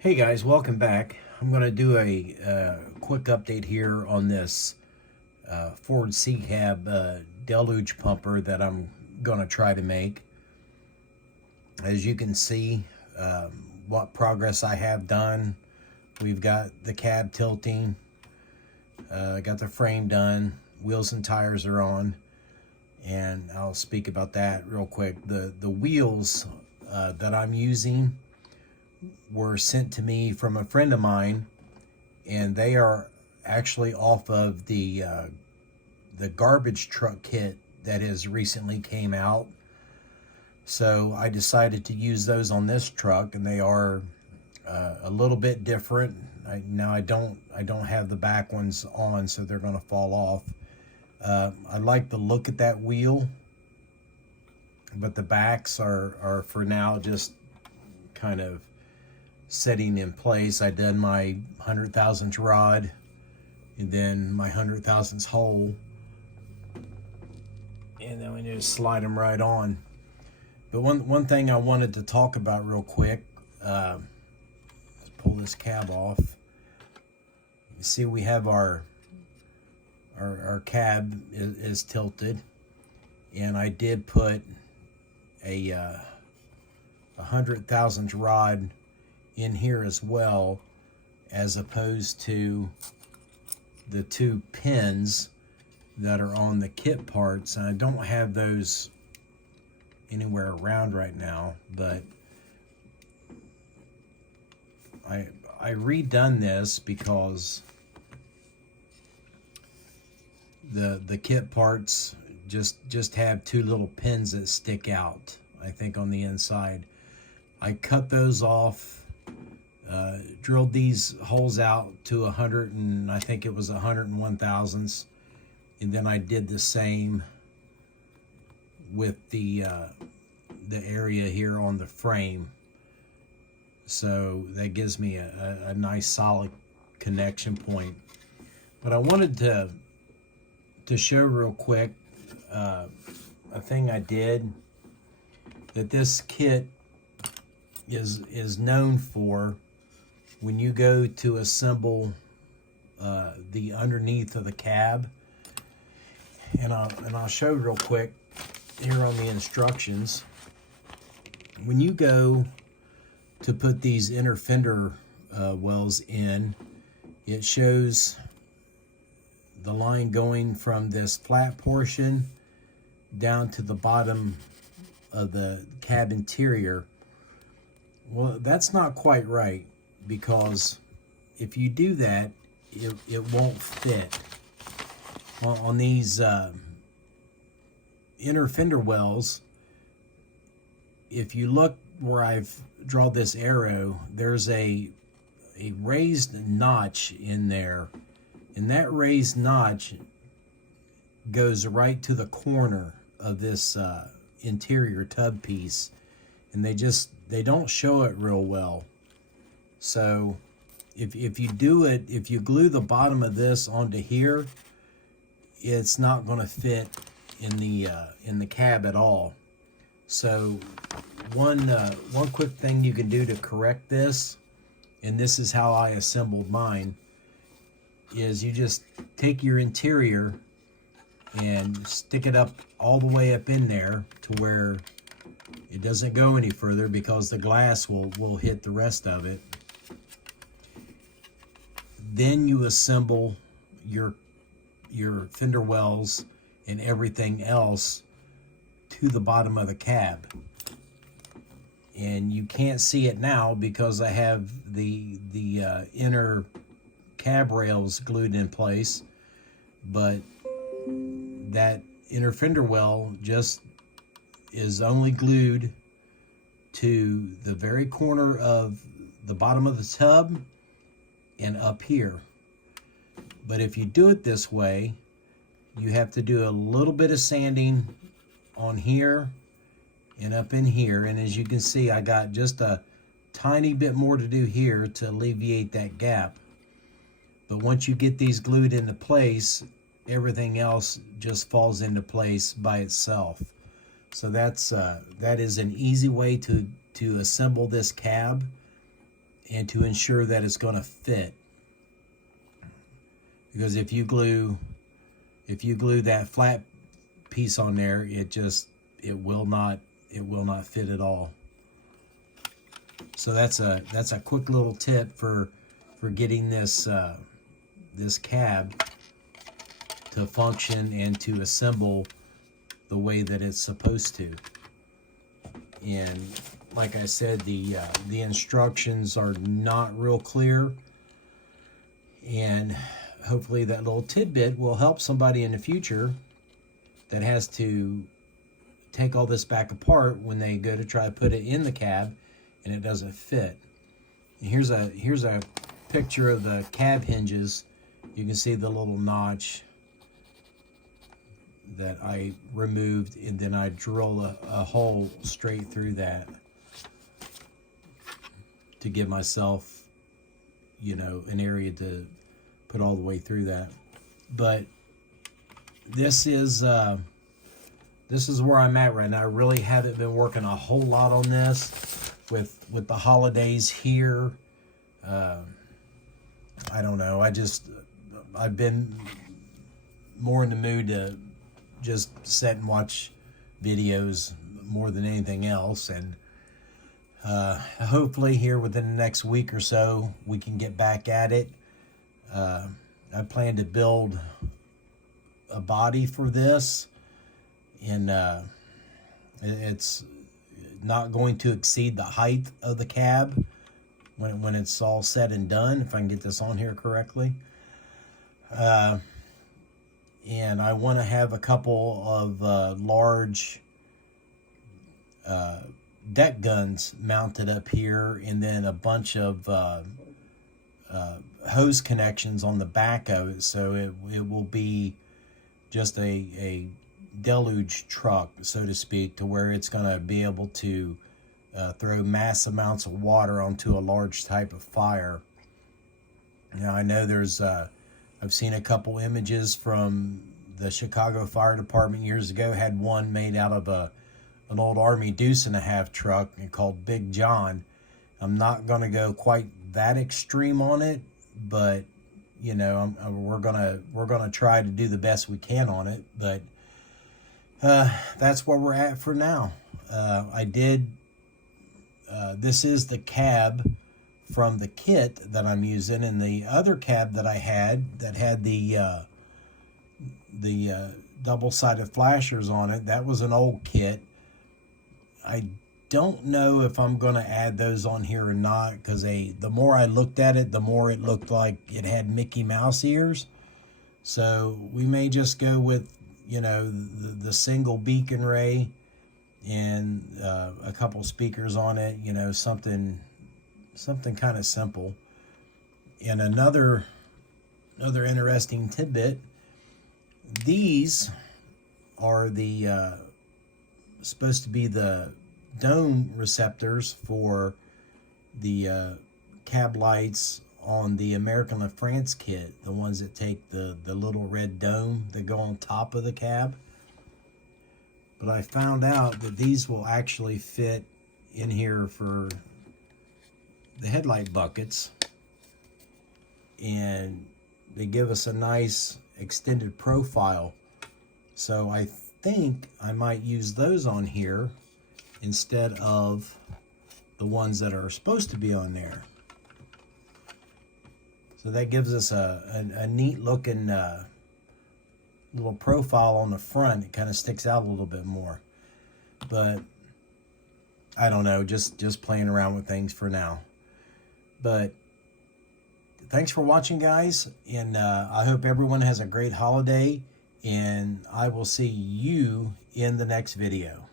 Hey guys, welcome back. I'm going to do a quick update here on this Ford C-Cab deluge pumper that I'm going to try to make. As you can see, what progress I have done. We've got the cab tilting, got the frame done, wheels and tires are on, and I'll speak about that real quick. The wheels that I'm using were sent to me from a friend of mine, and they are actually off of the garbage truck kit that has recently came out. So I decided to use those on this truck, and they are a little bit different. I don't have the back ones on, so they're going to fall off. I like the look at that wheel, but the backs are for now just kind of setting in place. I done my 100,000th rod, and then my 100,000th hole, and then we just slide them right on. But one thing I wanted to talk about real quick, let's pull this cab off. You see we have our cab is tilted, and I did put a 100,000th rod in here as well, as opposed to the two pins that are on the kit parts. And I don't have those anywhere around right now, but I redone this because the kit parts just have two little pins that stick out, I think, on the inside. I cut those off, drilled these holes out to 100, and I think it was 101 thousandths, and then I did the same with the area here on the frame, so that gives me a nice solid connection point. But I wanted to show real quick a thing I did that this kit is known for. When you go to assemble the underneath of the cab, and I'll show real quick here on the instructions. When you go to put these inner fender wells in, it shows the line going from this flat portion down to the bottom of the cab interior. Well, that's not quite right, because if you do that, it won't fit. On these inner fender wells, if you look where I've drawn this arrow, there's a raised notch in there, and that raised notch goes right to the corner of this interior tub piece, and they don't show it real well. So if you do it, if you glue the bottom of this onto here, it's not going to fit in the cab at all. So one quick thing you can do to correct this, and this is how I assembled mine, is you just take your interior and stick it up all the way up in there to where it doesn't go any further, because the glass will hit the rest of it. Then you assemble your fender wells and everything else to the bottom of the cab. And you can't see it now because I have the inner cab rails glued in place, but that inner fender well just is only glued to the very corner of the bottom of the tub and up here. But if you do it this way, you have to do a little bit of sanding on here and up in here. And as you can see, I got just a tiny bit more to do here to alleviate that gap. But once you get these glued into place, everything else just falls into place by itself. So that is an easy way to assemble this cab. and to ensure that it's going to fit. Because if you glue that flat piece on there, it will not fit at all. So that's a quick little tip for getting this this cab to function and to assemble the way that it's supposed to. And like I said, the instructions are not real clear, and hopefully that little tidbit will help somebody in the future that has to take all this back apart when they go to try to put it in the cab and it doesn't fit. And here's a picture of the cab hinges. You can see the little notch that I removed, and then I drill a hole straight through that to give myself, you know, an area to put all the way through that. But this is where I'm at right now. I really haven't been working a whole lot on this with the holidays here. I don't know. I've been more in the mood to just sit and watch videos more than anything else. And hopefully here within the next week or so, we can get back at it. I plan to build a body for this, and it's not going to exceed the height of the cab when it's all said and done, if I can get this on here correctly. And I want to have a couple of large deck guns mounted up here, and then a bunch of hose connections on the back of it, so it will be just a deluge truck, so to speak, to where it's going to be able to throw mass amounts of water onto a large type of fire. Now I know there's I've seen a couple images from the Chicago Fire Department years ago, had one made out of an old Army deuce-and-a-half truck called Big John. I'm not going to go quite that extreme on it, but you know, we're gonna try to do the best we can on it. But that's where we're at for now. This is the cab from the kit that I'm using, and the other cab that I had that had the double-sided flashers on it, that was an old kit. I don't know if I'm going to add those on here or not, because the more I looked at it, the more it looked like it had Mickey Mouse ears. So we may just go with, you know, the single beacon ray and a couple speakers on it, you know, something kind of simple. And another interesting tidbit, these are the supposed to be the dome receptors for the cab lights on the American La France kit, the ones that take the little red dome that go on top of the cab. But I found out that these will actually fit in here for the headlight buckets, and they give us a nice extended profile. So I think I might use those on here instead of the ones that are supposed to be on there. So that gives us a neat looking little profile on the front. It kind of sticks out a little bit more. But I don't know, just playing around with things for now. But thanks for watching, guys, and I hope everyone has a great holiday, and I will see you in the next video.